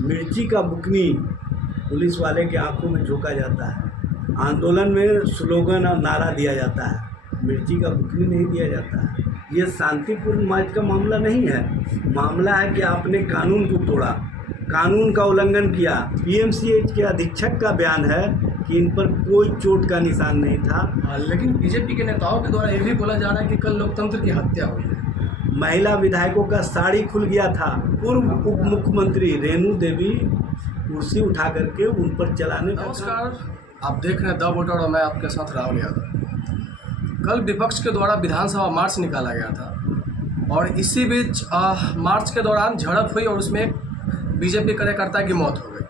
मिर्ची का बुकनी पुलिस वाले के आंखों में झोंका जाता है। आंदोलन में स्लोगन और नारा दिया जाता है, मिर्ची का बुकनी नहीं दिया जाता है। ये शांतिपूर्ण मार्च का मामला नहीं है। मामला है कि आपने कानून को तोड़ा, कानून का उल्लंघन किया। पीएमसीएच के अधीक्षक का बयान है कि इन पर कोई चोट का निशान नहीं था। लेकिन बीजेपी के नेताओं के द्वारा ये भी बोला जा रहा है कि कल लोकतंत्र की हत्या हुई है। महिला विधायकों का साड़ी खुल गया था। पूर्व उप मुख्यमंत्री रेणु देवी कुर्सी उठा करके उन पर चलाने का। नमस्कार, आप देख रहे हैं द वोटर और मैं आपके साथ राहुल यादव। कल विपक्ष के द्वारा विधानसभा मार्च निकाला गया था और इसी बीच मार्च के दौरान झड़प हुई और उसमें बीजेपी कार्यकर्ता की मौत हो गई।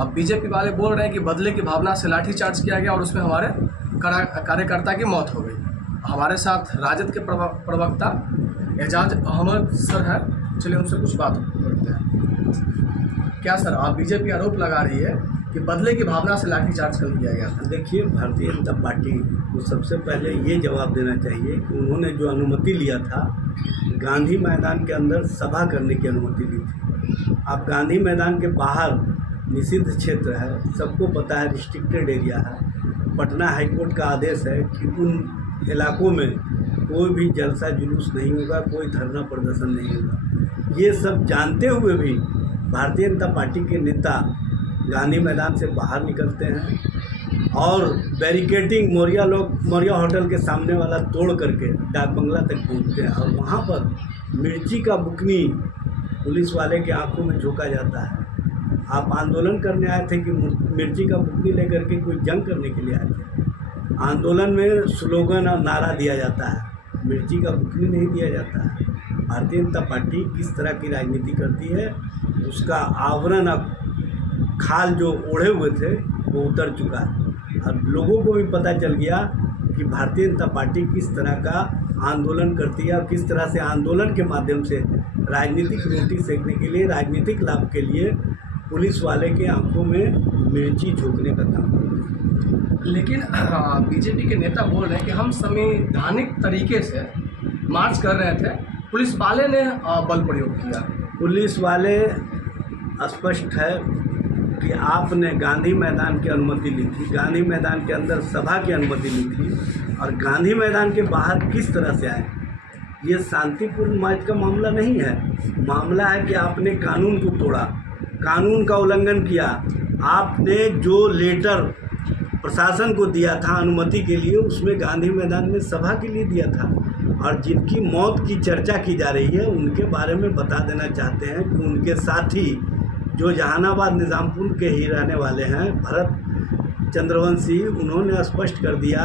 अब बीजेपी वाले बोल रहे हैं कि बदले की भावना से लाठीचार्ज किया गया और उसमें हमारे कार्यकर्ता की मौत हो गई। हमारे साथ राजद के प्रवक्ता एजाज अहमद सर है, चलिए उनसे कुछ बात करते हैं। क्या सर, आप बीजेपी आरोप लगा रही है कि बदले की भावना से लाठीचार्ज कर दिया गया था? देखिए, भारतीय जनता पार्टी को सबसे पहले ये जवाब देना चाहिए कि उन्होंने जो अनुमति लिया था, गांधी मैदान के अंदर सभा करने की अनुमति ली थी। अब गांधी मैदान के बाहर निषिद्ध क्षेत्र है, सबको पता है, रिस्ट्रिक्टेड एरिया है। पटना हाईकोर्ट का आदेश है कि उन इलाकों में कोई भी जलसा जुलूस नहीं होगा, कोई धरना प्रदर्शन नहीं होगा। ये सब जानते हुए भी भारतीय जनता पार्टी के नेता गांधी मैदान से बाहर निकलते हैं और बैरिकेडिंग मौर्या होटल के सामने वाला तोड़ करके डाक बंगला तक पहुंचते हैं और वहाँ पर मिर्ची का बुकनी पुलिस वाले के आंखों में झोंका जाता है। आप आंदोलन करने आए थे कि मिर्ची का बुकनी लेकर के कोई जंग करने के लिए आए थे? आंदोलन में स्लोगन और नारा दिया जाता है, मिर्ची का बुकनी नहीं दिया जाता है। भारतीय जनता पार्टी किस तरह की राजनीति करती है उसका आवरण अब खाल जो ओढ़े हुए थे वो उतर चुका है और लोगों को भी पता चल गया कि भारतीय जनता पार्टी किस तरह का आंदोलन करती है और किस तरह से आंदोलन के माध्यम से राजनीतिक रोटी सेकने के लिए, राजनीतिक लाभ के लिए पुलिस वाले के आंखों में मिर्ची झोंकने का काम करती है। लेकिन बीजेपी के नेता बोल रहे हैं कि हम संवैधानिक तरीके से मार्च कर रहे थे, पुलिस वाले ने बल प्रयोग किया। पुलिस वाले स्पष्ट है कि आपने गांधी मैदान की अनुमति ली थी, गांधी मैदान के अंदर सभा की अनुमति ली थी और गांधी मैदान के बाहर किस तरह से आए। ये शांतिपूर्ण मार्च का मामला नहीं है। मामला है कि आपने कानून को तोड़ा, कानून का उल्लंघन किया। आपने जो लेटर प्रशासन को दिया था अनुमति के लिए, उसमें गांधी मैदान में सभा के लिए दिया था और जिनकी मौत की चर्चा की जा रही है उनके बारे में बता देना चाहते हैं कि उनके साथी जो जहानाबाद निज़ामपुर के ही रहने वाले हैं, भरत चंद्रवंशी, उन्होंने स्पष्ट कर दिया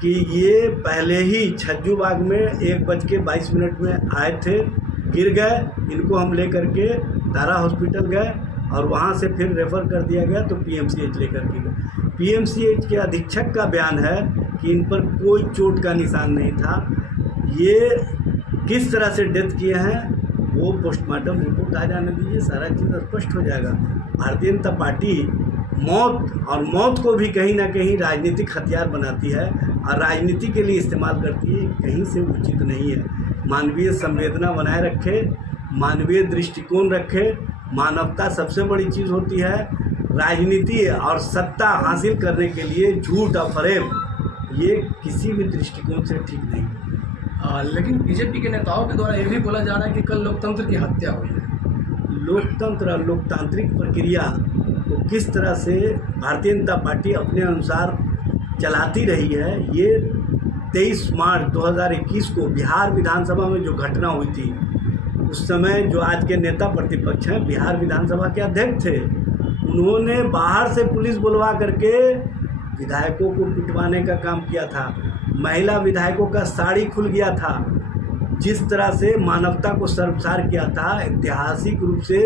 कि ये पहले ही छज्जूबाग में 1:22 में आए थे, गिर गए। इनको हम लेकर के दारा हॉस्पिटल गए और वहाँ से फिर रेफ़र कर दिया गया तो पीएमसीएच लेकर के गए। पीएमसीएच के अधीक्षक का बयान है कि इन पर कोई चोट का निशान नहीं था। ये किस तरह से डेथ किए हैं वो पोस्टमार्टम रिपोर्ट आ जाने दीजिए, सारा चीज़ स्पष्ट हो जाएगा। भारतीय जनता पार्टी मौत को भी कहीं ना कहीं राजनीतिक हथियार बनाती है और राजनीति के लिए इस्तेमाल करती है, कहीं से उचित नहीं है। मानवीय संवेदना बनाए रखे, मानवीय दृष्टिकोण रखे। मानवता सबसे बड़ी चीज़ होती है। राजनीति और सत्ता हासिल करने के लिए झूठ और फरेब ये किसी भी दृष्टिकोण से ठीक नहीं है। लेकिन बीजेपी के नेताओं के द्वारा ये भी बोला जा रहा है कि कल लोकतंत्र की हत्या हुई है। लोकतंत्र और लोकतांत्रिक प्रक्रिया को किस तरह से भारतीय जनता पार्टी अपने अनुसार चलाती रही है, ये 23 मार्च 2021 को बिहार विधानसभा में जो घटना हुई थी, उस समय जो आज के नेता प्रतिपक्ष हैं, बिहार विधानसभा के अध्यक्ष थे, उन्होंने बाहर से पुलिस बुलवा करके विधायकों को पिटवाने का काम किया था। महिला विधायकों का साड़ी खुल गया था। जिस तरह से मानवता को शर्मसार किया था, ऐतिहासिक रूप से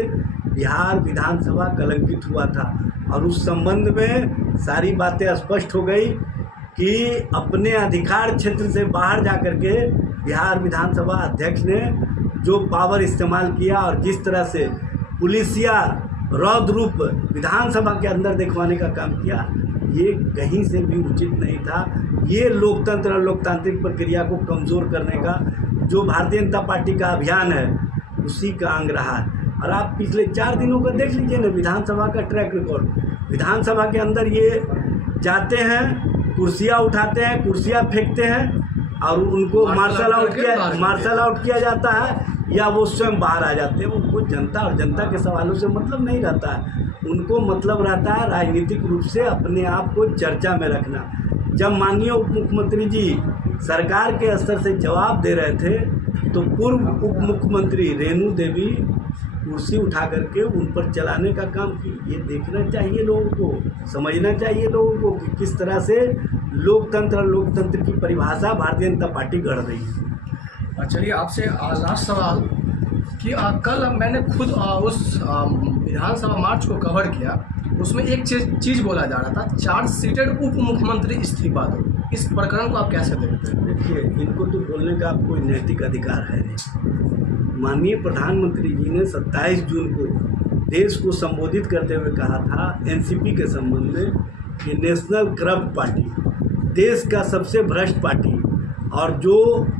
बिहार विधानसभा कलंकित हुआ था और उस संबंध में सारी बातें स्पष्ट हो गई कि अपने अधिकार क्षेत्र से बाहर जाकर के बिहार विधानसभा अध्यक्ष ने जो पावर इस्तेमाल किया और जिस तरह से पुलिसिया रौद्र रूप विधानसभा के अंदर दिखवाने का काम किया, ये कहीं से भी उचित नहीं था। ये लोकतंत्र और लोकतांत्रिक प्रक्रिया को कमज़ोर करने का जो भारतीय जनता पार्टी का अभियान है उसी का अंग रहा है। और आप पिछले 4 दिनों का देख लीजिए ना विधानसभा का ट्रैक रिकॉर्ड। विधानसभा के अंदर ये जाते हैं, कुर्सियाँ उठाते हैं, कुर्सियाँ फेंकते हैं और उनको मार्शल आउट किया जाता है, या वो स्वयं बाहर आ जाते हैं। उनको जनता और जनता के सवालों से मतलब नहीं रहता है, उनको मतलब रहता है राजनीतिक रूप से अपने आप को चर्चा में रखना। जब माननीय उप मुख्यमंत्री जी सरकार के स्तर से जवाब दे रहे थे तो पूर्व उप मुख्यमंत्री रेणु देवी कुर्सी उठा करके उन पर चलाने का काम की। ये देखना चाहिए लोगों को, समझना चाहिए लोगों को कि किस तरह से लोकतंत्र की परिभाषा भारतीय जनता पार्टी गढ़ रही है। चलिए आपसे लास्ट सवाल कि कल मैंने खुद उस विधानसभा मार्च को कवर किया, उसमें एक चीज़ बोला जा रहा था, चार्ज सीटेड उप मुख्यमंत्री इस्तीफा दो। इस प्रकरण को आप कैसे देखते हैं? देखिए, इनको तो बोलने का कोई नैतिक अधिकार है नहीं। माननीय प्रधानमंत्री जी ने 27 जून को देश को संबोधित करते हुए कहा था एनसीपी के संबंध में कि नेशनल करप्ट पार्टी, देश का सबसे भ्रष्ट पार्टी, और जो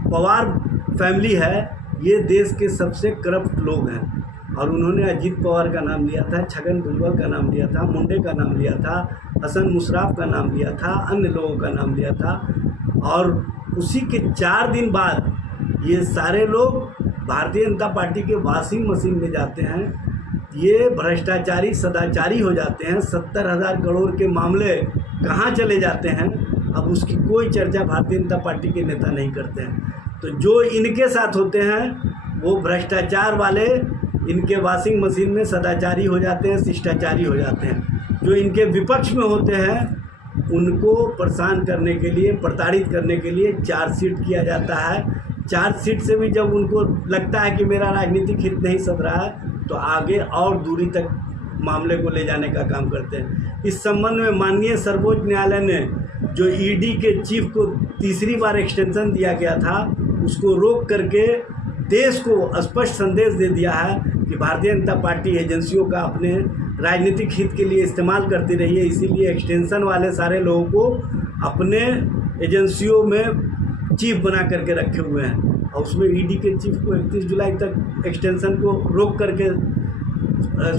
पवार फैमिली है ये देश के सबसे करप्ट लोग हैं। और उन्होंने अजीत पवार का नाम लिया था, छगन भुजबल का नाम लिया था, मुंडे का नाम लिया था, हसन मुशर्रफ का नाम लिया था, अन्य लोगों का नाम लिया था। और उसी के 4 दिन बाद ये सारे लोग भारतीय जनता पार्टी के वॉशिंग मशीन में जाते हैं, ये भ्रष्टाचारी सदाचारी हो जाते हैं। 70,000 करोड़ के मामले कहाँ चले जाते हैं, अब उसकी कोई चर्चा भारतीय जनता पार्टी के नेता नहीं करते हैं। तो जो इनके साथ होते हैं वो भ्रष्टाचार वाले इनके वॉशिंग मशीन में सदाचारी हो जाते हैं, शिष्टाचारी हो जाते हैं। जो इनके विपक्ष में होते हैं उनको परेशान करने के लिए, प्रताड़ित करने के लिए चार्जशीट किया जाता है। चार्जशीट से भी जब उनको लगता है कि मेरा राजनीतिक हित नहीं सध रहा है तो आगे और दूरी तक मामले को ले जाने का काम करते हैं। इस संबंध में माननीय सर्वोच्च न्यायालय ने जो ईडी के चीफ को तीसरी बार एक्सटेंशन दिया गया था उसको रोक करके देश को स्पष्ट संदेश दे दिया है कि भारतीय जनता पार्टी एजेंसियों का अपने राजनीतिक हित के लिए इस्तेमाल करती रही है, इसीलिए एक्सटेंशन वाले सारे लोगों को अपने एजेंसियों में चीफ बना करके रखे हुए हैं। और उसमें ईडी के चीफ को 31 जुलाई तक एक्सटेंशन को रोक करके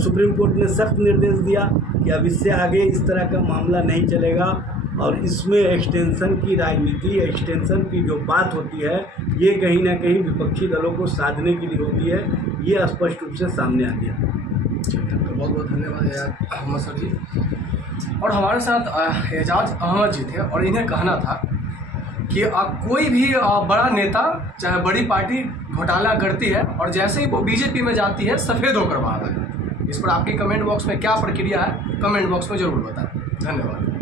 सुप्रीम कोर्ट ने सख्त निर्देश दिया कि अब इससे आगे इस तरह का मामला नहीं चलेगा। और इसमें एक्सटेंशन की राजनीति, एक्सटेंशन की जो बात होती है ये कहीं ना कहीं विपक्षी दलों को साधने के लिए होती है, ये स्पष्ट रूप से सामने आ गया। तो बहुत बहुत धन्यवाद अहमद सर जी। और हमारे साथ एजाज अहमद जी थे और इन्हें कहना था कि कोई भी बड़ा नेता चाहे बड़ी पार्टी घोटाला करती है और जैसे ही वो बीजेपी में जाती है सफ़ेद होकर बाहर आ जाती है। इस पर आपकी कमेंट बॉक्स में क्या प्रक्रिया है, कमेंट बॉक्स में ज़रूर बताएं। धन्यवाद।